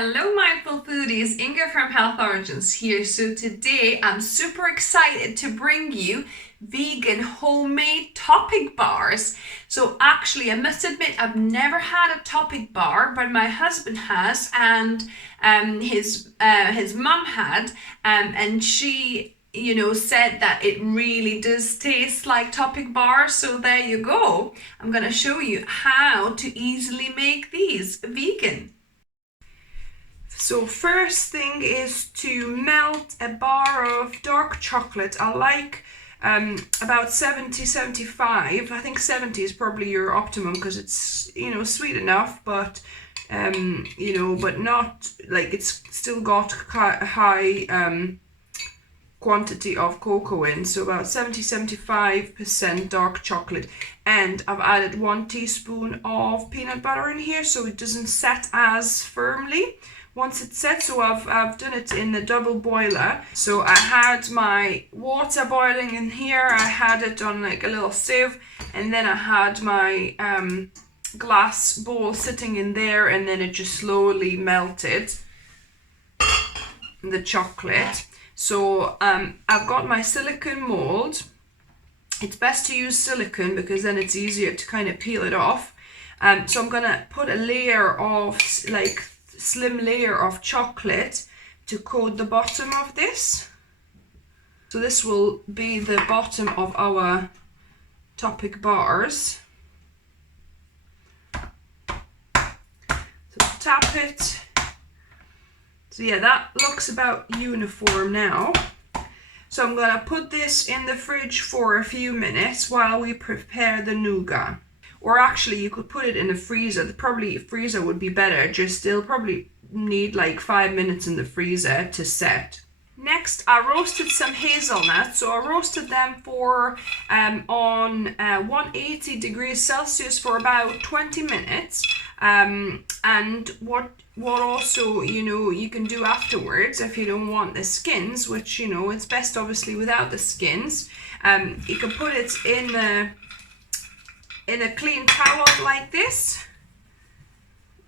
Hello mindful foodies, Inga from Health Origins here. So today I'm super excited to bring you vegan homemade topic bars. So actually I must admit I've never had a topic bar, but my husband has, and his mum had, and she said that it really does taste like topic bars. So there you go. I'm going to show you how to easily make these vegan. So first thing is to melt a bar of dark chocolate. I like about 75. I think 70 is probably your optimum because it's, sweet enough, but but not like it's still got a high quantity of cocoa in. So about 70-75% dark chocolate, and I've added 1 teaspoon of peanut butter in here so it doesn't set as firmly once it's set. So I've done it in the double boiler. So I had my water boiling in here, I had it on like a little sieve, and then I had my glass bowl sitting in there, and then it just slowly melted the chocolate. So I've got my silicone mould. It's best to use silicone because then it's easier to kind of peel it off. So I'm gonna put a layer of slim layer of chocolate to coat the bottom of this. So this will be the bottom of our topic bars. So tap it. So yeah, that looks about uniform now. So I'm gonna put this in the fridge for a few minutes while we prepare the nougat. Or actually you could put it in the freezer. Probably freezer would be better. It'll probably need like 5 minutes in the freezer to set. Next, I roasted some hazelnuts. So I roasted them for on 180 degrees Celsius for about 20 minutes. And what also you can do afterwards, if you don't want the skins, which it's best obviously without the skins, you can put it in a clean towel like this,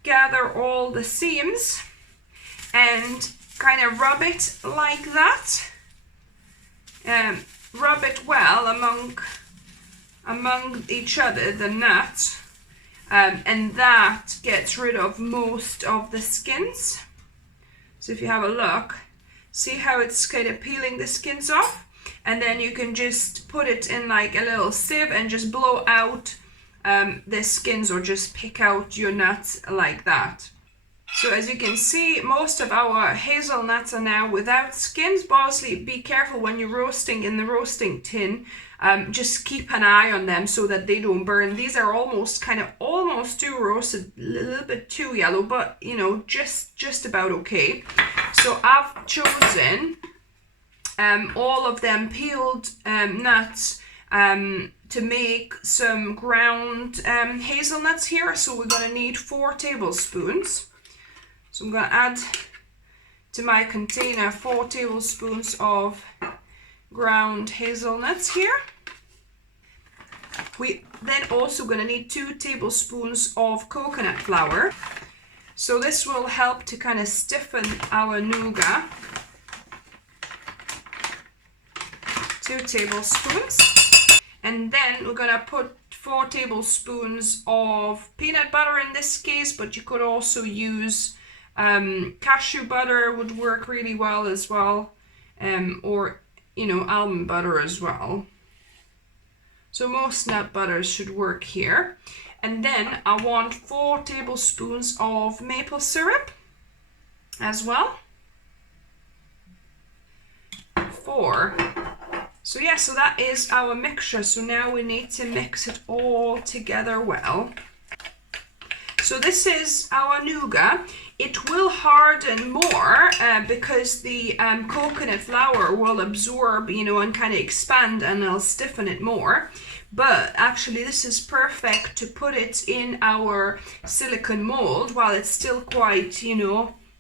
gather all the seams and kind of rub it like that. Rub it well among each other, the nuts. And that gets rid of most of the skins. So if you have a look, see how it's kind of peeling the skins off, and then you can just put it in like a little sieve and just blow out the skins, or just pick out your nuts like that. So as you can see, most of our hazelnuts are now without skins, but obviously be careful when you're roasting in the roasting tin. Just keep an eye on them so that they don't burn. These are almost too roasted, a little bit too yellow, but just about okay. So I've chosen all of them peeled nuts to make some ground hazelnuts here. So we're gonna need 4 tablespoons. So I'm gonna add to my container 4 tablespoons of ground hazelnuts here. We then also gonna need 2 tablespoons of coconut flour. So this will help to kind of stiffen our nougat. 2 tablespoons. And then we're gonna put 4 tablespoons of peanut butter in this case, but you could also use cashew butter would work really well as well, or almond butter as well. So most nut butters should work here. And then I want 4 tablespoons of maple syrup as well. 4. So yeah, so that is our mixture. So now we need to mix it all together well. So this is our nougat. It will harden more because the coconut flour will absorb, and kind of expand, and it'll stiffen it more. But actually this is perfect to put it in our silicone mold while it's still quite,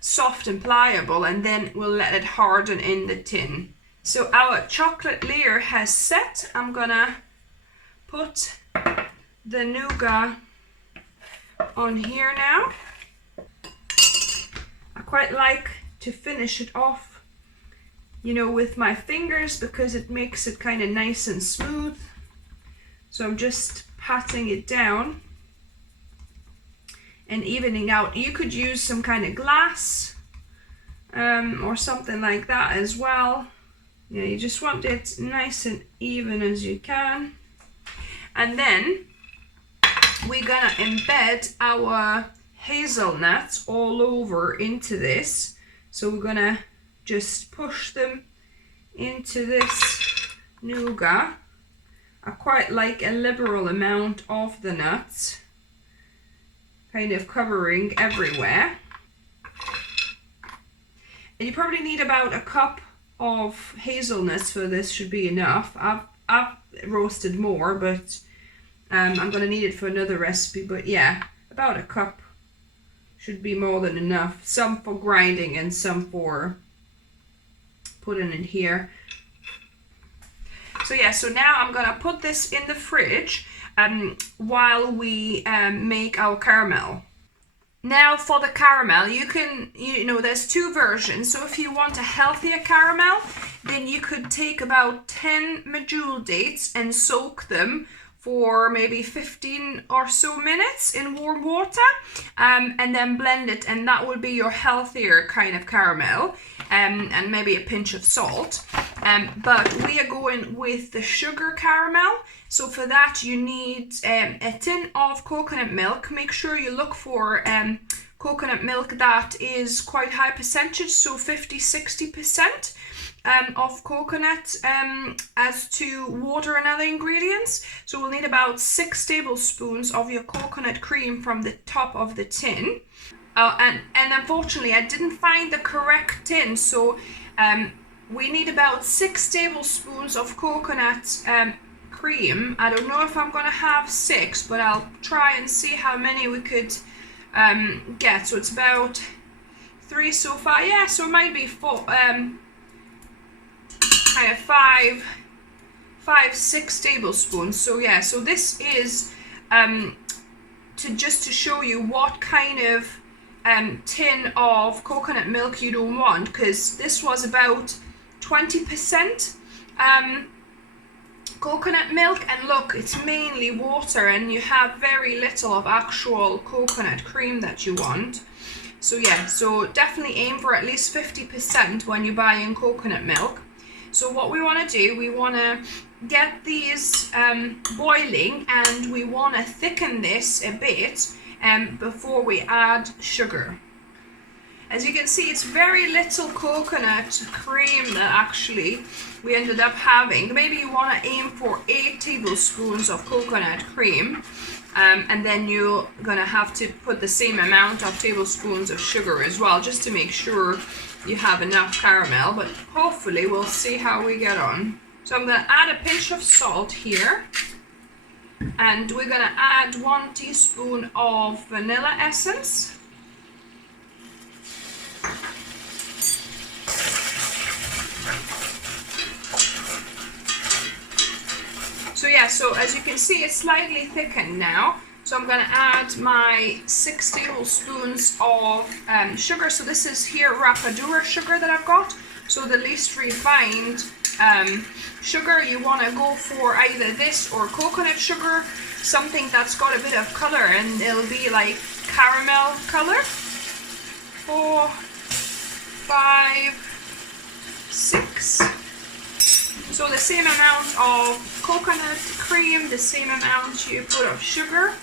soft and pliable, and then we'll let it harden in the tin. So our chocolate layer has set. I'm gonna put the nougat on here now. quite like to finish it off, you know, with my fingers because it makes it kind of nice and smooth. So I'm just patting it down and evening out. You could use some kind of glass or something like that as well. Yeah, you just want it nice and even as you can. And then we're gonna embed our hazelnuts all over into this. So we're gonna just push them into this nougat. I quite like a liberal amount of the nuts, kind of covering everywhere. And you probably need about a cup of hazelnuts for this, should be enough. I've roasted more, but I'm going to need it for another recipe. But yeah, about a cup should be more than enough. Some for grinding and some for putting in here. So yeah, so now I'm going to put this in the fridge while we make our caramel. Now for the caramel, you know, there's two versions. So if you want a healthier caramel, then you could take about 10 medjool dates and soak them for maybe 15 or so minutes in warm water, and then blend it, and that will be your healthier kind of caramel, and maybe a pinch of salt. But we are going with the sugar caramel. So for that you need a tin of coconut milk. Make sure you look for coconut milk that is quite high percentage, so 50-60% of coconut as to water and other ingredients. So we'll need about 6 tablespoons of your coconut cream from the top of the tin. And unfortunately I didn't find the correct tin, so we need about 6 tablespoons of coconut cream. I don't know if I'm gonna have 6, but I'll try and see how many we could get. So it's about 3 so far. Yeah, so it might be 4, kind of 5-6 tablespoons. So yeah, so this is just to show you what kind of tin of coconut milk you don't want, because this was about 20% coconut milk, and look, it's mainly water and you have very little of actual coconut cream that you want. So yeah, so definitely aim for at least 50% when you're buying coconut milk. So what we want to do, we want to get these boiling, and we want to thicken this a bit before we add sugar. As you can see, it's very little coconut cream that actually we ended up having. Maybe you want to aim for 8 tablespoons of coconut cream, and then you're gonna have to put the same amount of tablespoons of sugar as well, just to make sure you have enough caramel. But hopefully we'll see how we get on. So I'm gonna add a pinch of salt here, and we're gonna add 1 teaspoon of vanilla essence. So yeah, so as you can see, it's slightly thickened now. So I'm gonna add my 6 tablespoons of sugar. So this is here rapadura sugar that I've got. So the least refined sugar. You wanna go for either this or coconut sugar, something that's got a bit of color, and it'll be like caramel color. 4, 5, 6. So the same amount of coconut cream, the same amount you put of sugar.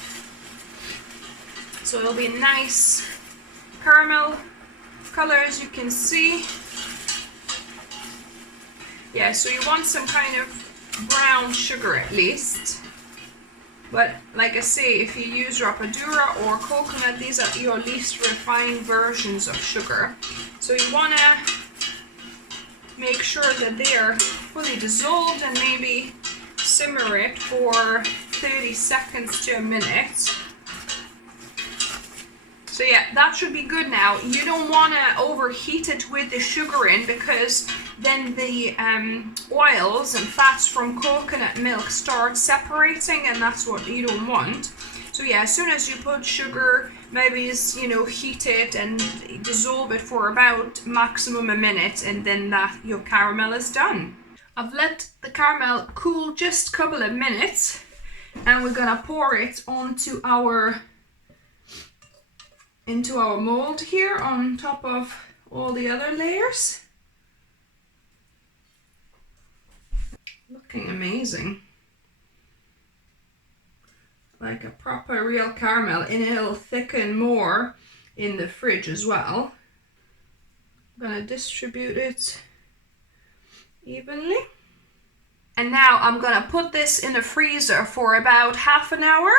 So it'll be a nice caramel color, as you can see. Yeah, so you want some kind of brown sugar at least. But like I say, if you use rapadura or coconut, these are your least refined versions of sugar. So you want to make sure that they are fully dissolved, and maybe simmer it for 30 seconds to a minute. So yeah, that should be good now. You don't want to overheat it with the sugar in, because then the oils and fats from coconut milk start separating, and that's what you don't want. So yeah, as soon as you put sugar maybe is, you know, heat it and dissolve it for about maximum a minute, and then that your caramel is done. I've let the caramel cool just a couple of minutes, and we're gonna pour it onto into our mold here on top of all the other layers. Looking amazing. Like a proper real caramel, and it'll thicken more in the fridge as well. I'm gonna distribute it evenly. And now I'm gonna put this in the freezer for about half an hour,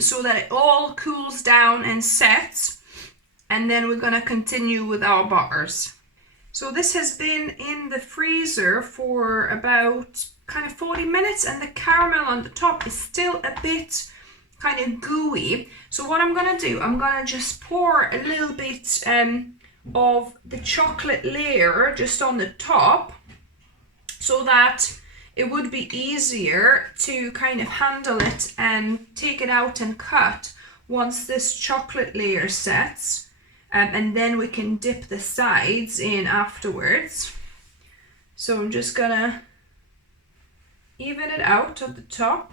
so that it all cools down and sets, and then we're gonna continue with our bars. So this has been in the freezer for about kind of 40 minutes, and the caramel on the top is still a bit kind of gooey. So what I'm gonna do, I'm gonna just pour a little bit of the chocolate layer just on the top, so that it would be easier to kind of handle it and take it out and cut once this chocolate layer sets. And then we can dip the sides in afterwards. So I'm just gonna even it out at the top.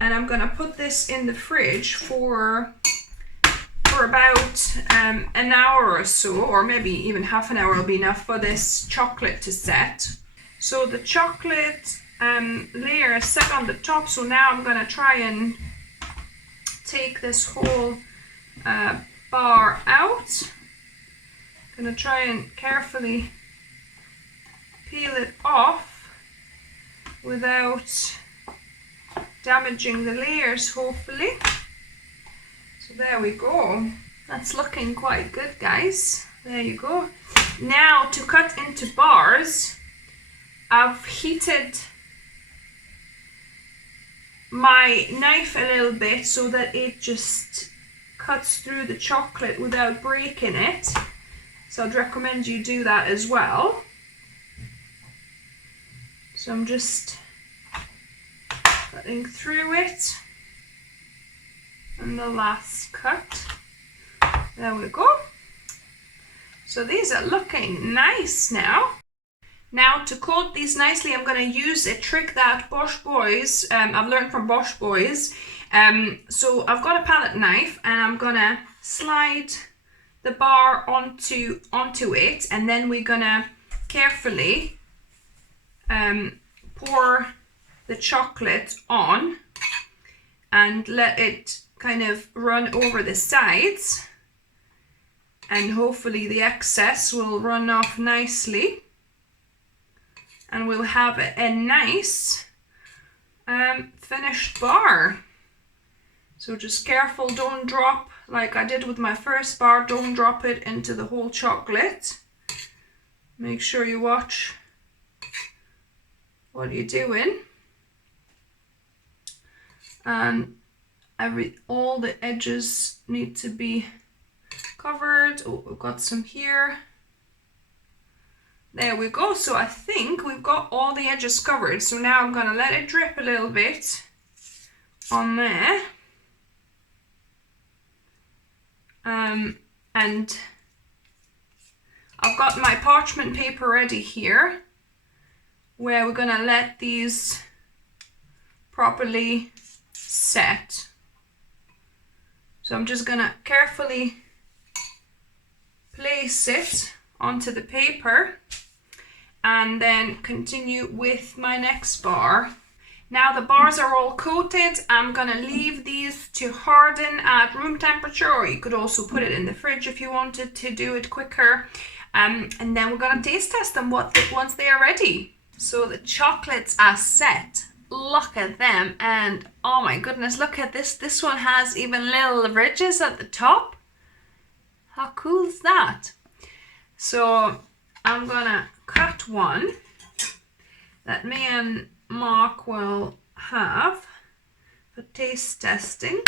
And I'm gonna put this in the fridge for about an hour or so, or maybe even half an hour will be enough for this chocolate to set. So the chocolate layer is set on the top, so now I'm gonna try and take this whole bar out. Gonna try and carefully peel it off without damaging the layers, hopefully. So there we go. That's looking quite good, guys. There you go. Now to cut into bars, I've heated my knife a little bit so that it just cuts through the chocolate without breaking it. So I'd recommend you do that as well. So I'm just cutting through it. And the last cut. There we go. So these are looking nice now. Now to coat these nicely, I'm going to use a trick that Bosch Boys, I've learned from Bosch Boys. So I've got a palette knife, and I'm going to slide the bar onto it, and then we're going to carefully pour the chocolate on and let it kind of run over the sides, and hopefully the excess will run off nicely, and we'll have a nice finished bar. So just careful, don't drop, like I did with my first bar, don't drop it into the whole chocolate. Make sure you watch what you're doing. And all the edges need to be covered. Oh, we've got some here. There we go. So I think we've got all the edges covered. So now I'm gonna let it drip a little bit on there. And I've got my parchment paper ready here, where we're gonna let these properly set. So I'm just gonna carefully place it onto the paper and then continue with my next bar. Now the bars are all coated. I'm gonna leave these to harden at room temperature, or you could also put it in the fridge if you wanted to do it quicker. And then we're gonna taste test them once they are ready. So the chocolates are set. Look at them, and oh my goodness, look at this. This one has even little ridges at the top. How cool is that? So I'm gonna cut one that me and Mark will have for taste testing.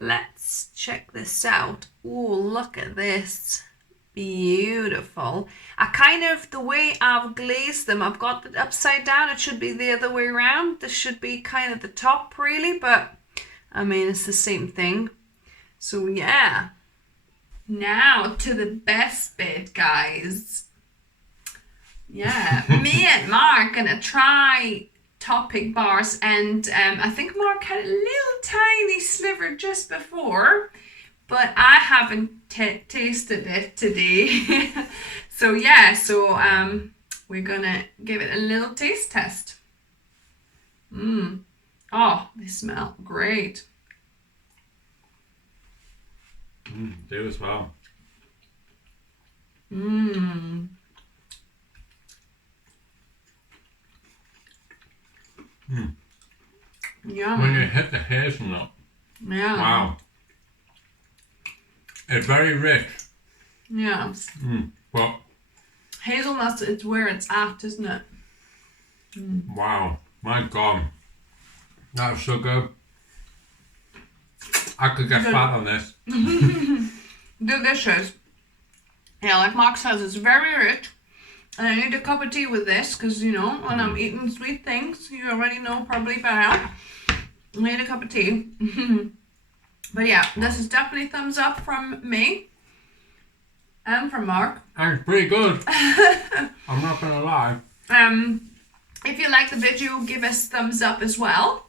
Let's check this out. Oh, look at this. Beautiful. The way I've glazed them, I've got it upside down. It should be the other way around. This should be kind of the top really, but I mean, it's the same thing. So yeah. Now to the best bit, guys. Yeah, me and Mark gonna try topic bars, and I think Mark had a little tiny sliver just before, but I haven't tasted it today. So yeah, we're gonna give it a little taste test. Oh, they smell great. Do as well. Yum. When you hit the hazelnut, Yeah. wow, it's very rich. Yeah. But Hazelnuts, it's where it's at, isn't it? wow, my God, that was so good. I could get fat on this. Delicious. Yeah, like Mark says, it's very rich. And I need a cup of tea with this because, you know, when I'm eating sweet things, you already know probably by now, I need a cup of tea. But yeah, this is definitely thumbs up from me and from Mark. And it's pretty good. I'm not gonna lie. If you like the video, give us thumbs up as well.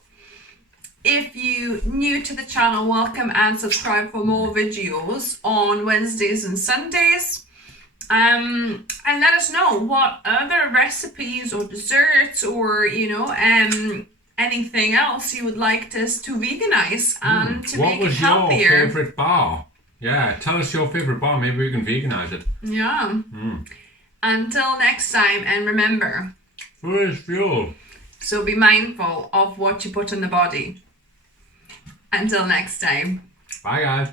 If you new to the channel, welcome and subscribe for more videos on Wednesdays and Sundays. And let us know what other recipes or desserts or, you know, anything else you would like us to veganize and to make it healthier. What was your favourite bar? Yeah, tell us your favourite bar. Maybe we can veganize it. Yeah. Until next time, and remember, food is fuel. So be mindful of what you put in the body. Until next time. Bye, guys.